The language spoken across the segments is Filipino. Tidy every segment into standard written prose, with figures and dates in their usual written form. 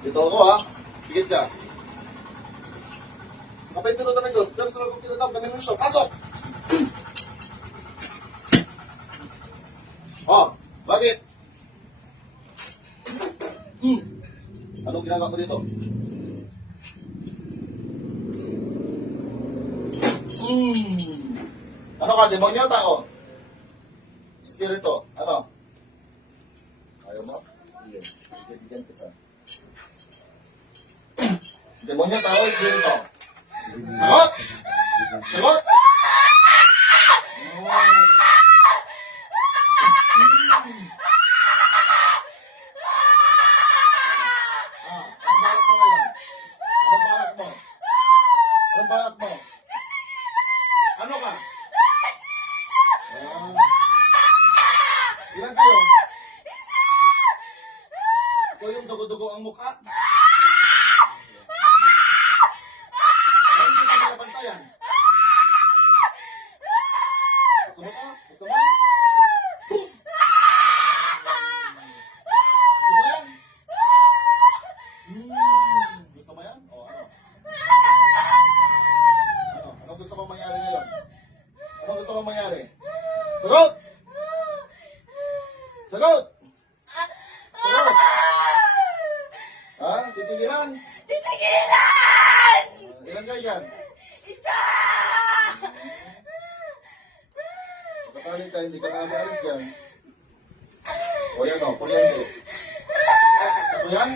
Dito ako ha. Pigit ka. Sa kapay tinutan ng Diyos, pero sa lagong tinatawag na minusyo. Pasok! Oh, bakit? Anong ginagawa mo dito? Ano ka, demonyo o tao? Espiritu, ano? Ayaw mo? Sige, bigyan kita. Demonyo, tao, espiritu. Sagot! Sagot! Anong balak mo ngayon? Anong balak mo? Anong balak mo? Ano ka? Ilan kayo? Ikaw yung dugo-dugo ang mukha? Ay, hindi ka pinabantayan. Gusto mo to? Gusto mo? Gusto mo yan? Gusto mo yan? O ano? Ano? Ano gusto mong mangyari ngayon? Ano gusto mong mangyari? Sagot! Sagot! Sagot! Ha? Titigilan? Titigilan! Ilan kayo dyan? Isa! Pagkatali ka, hindi ka nakaalis dyan. O yan o, kuryente. Ano yan?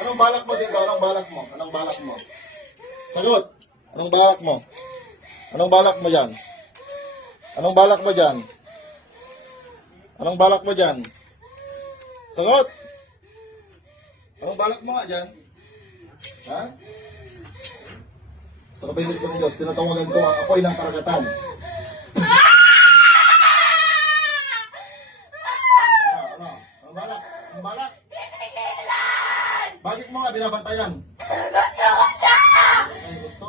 Anong balak mo dito? Anong balak mo? Anong balak mo? Sagot! Anong balak mo? Anong balak mo dyan? Anong balak mo dyan? Anong balak mo dyan? Sagot! Anong balak mo nga dyan? Ha? Sa kapilit ko ng Diyos, tinatawagan ko ang apoy ng karagatan. Ano? Anong balak? Anong balak? Titigilan! Bakit mo nga binabantayan? Gusto ko siya! Ay, gusto?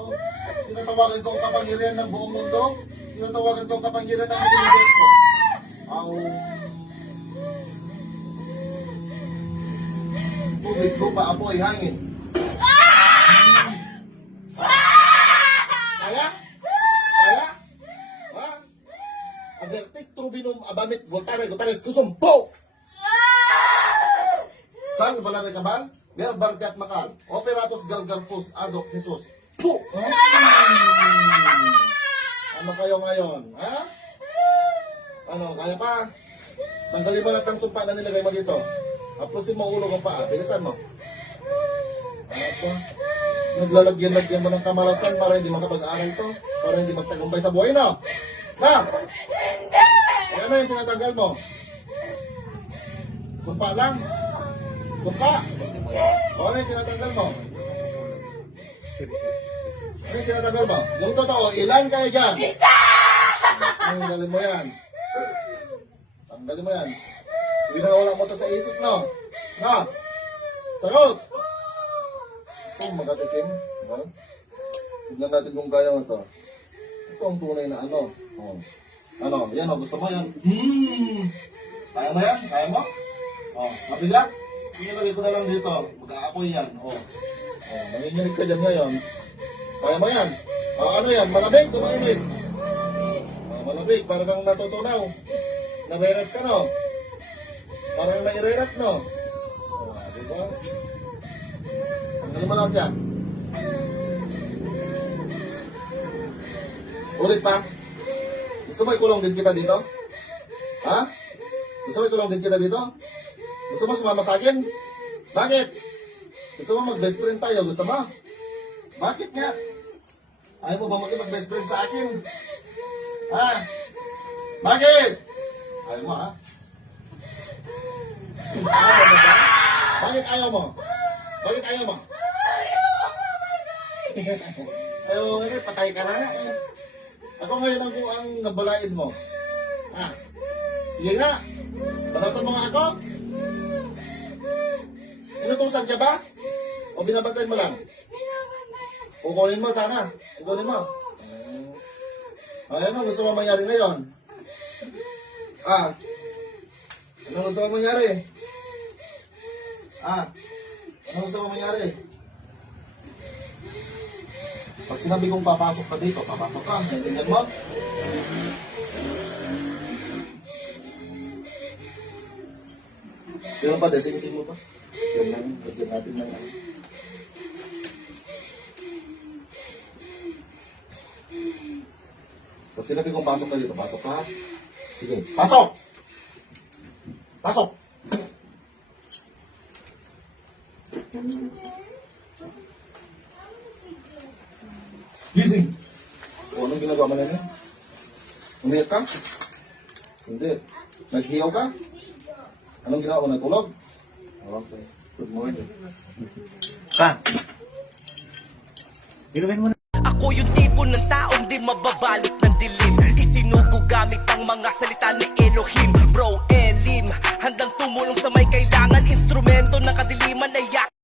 Tinatawagan ko ang kapangyarihan ng buong mundo. Tinatawagan ko ang kapangyarihan ng universo. Tubig, lupa, apoy, hangin. Kaya? Kaya? Ha? Abertik, turbinum, abamit, gutares, kusumpo! Saan pala rin kabal? Merbargat makal. Operatos galgarpus, adok, Jesus. Po! Ano kayo ngayon? Ha? Ano, kaya pa? Tanggalin mo lahat ng sumpa na nilagay mo dito. Apusin mo ulo ng paa. Bilisan mo. Ano po? Naglalagyan-lagyan mo ng kamalasan para hindi makapag-aaral to. Para hindi magtagumpay sa buhay na. Na! Hindi! Ano yung tinatanggal mo? Sumpa lang? Sumpa? Ano yung tinatanggal mo? Ano yung tinatanggal mo? Yung totoo, ilan kayo dyan? Isa! Tanggalin mo yan. Tanggalin mo yan. Winawala mo to sa isip, no? Na! Sagot! Ito, magkatikim. No? Tignan natin kung kaya mo ito. Ito ang tunay na ano. Oh. Ano? Yan o, gusto mo yan? Kaya mo yan? Kaya mo? Oh, mabigat? Ilagay ko na lang dito. Mag-aapoy yan. Oh. Oh, nanginginig ka dyan ngayon. Kaya mo yan? Oh, ano yan? Malamig? Tumainit? Oh, malamig. Parang kang natutunaw. Nare-rep ka, no? Parang nai-rep, no? Oh, diba? Tanggalin mo lang yan. Ulit pa. Gusto mo ikulong din kita dito? Ha? Gusto mo ikulong din kita dito? Gusto mo sumama sa akin? Bakit? Gusto mo mag-best friend tayo? Gusto mo? Bakit nga? Ayaw mo ba mag-best friend sa akin? Ha? Bakit? Ayaw mo, ha? Ayaw mo ba? Bakit ayaw mo? Bakit ayaw mo? Ayaw mo, patay ka na nga eh. Ako ngayon ang nabalain mo. Ha? Sige nga. Panotan mo nga ako? Inutusan ka ba? O binabantayan mo lang? Kukunin mo, tana. Kukunin mo. Ano gusto mo mangyari ngayon? Ano gusto mo mangyari? Ah, ano gusto mo mangyari? Pag sinabi kong papasok ka dito, papasok ka. Naintindihan mo? Di ba desing-sing mo pa? Yan lang, lagyan natin na lang. Pag sinabi kong pasok ka dito, pasok ka ha? Sige, pasok! Pasok! Gising! O, anong ginagawa mo na yun? Umiyak ka? Hindi. Naghiyaw ka? Anong ginawa mo? Nagtulog? Okay. Good morning. Pa. Inumin mo na. Ako yung tipo ng taong di mababalot ng dilim. Isinugo gamit ang mga salita ni Elohim. Bro, Elim, handang tumulong sa may kailangan. Instrumento ng kadilim.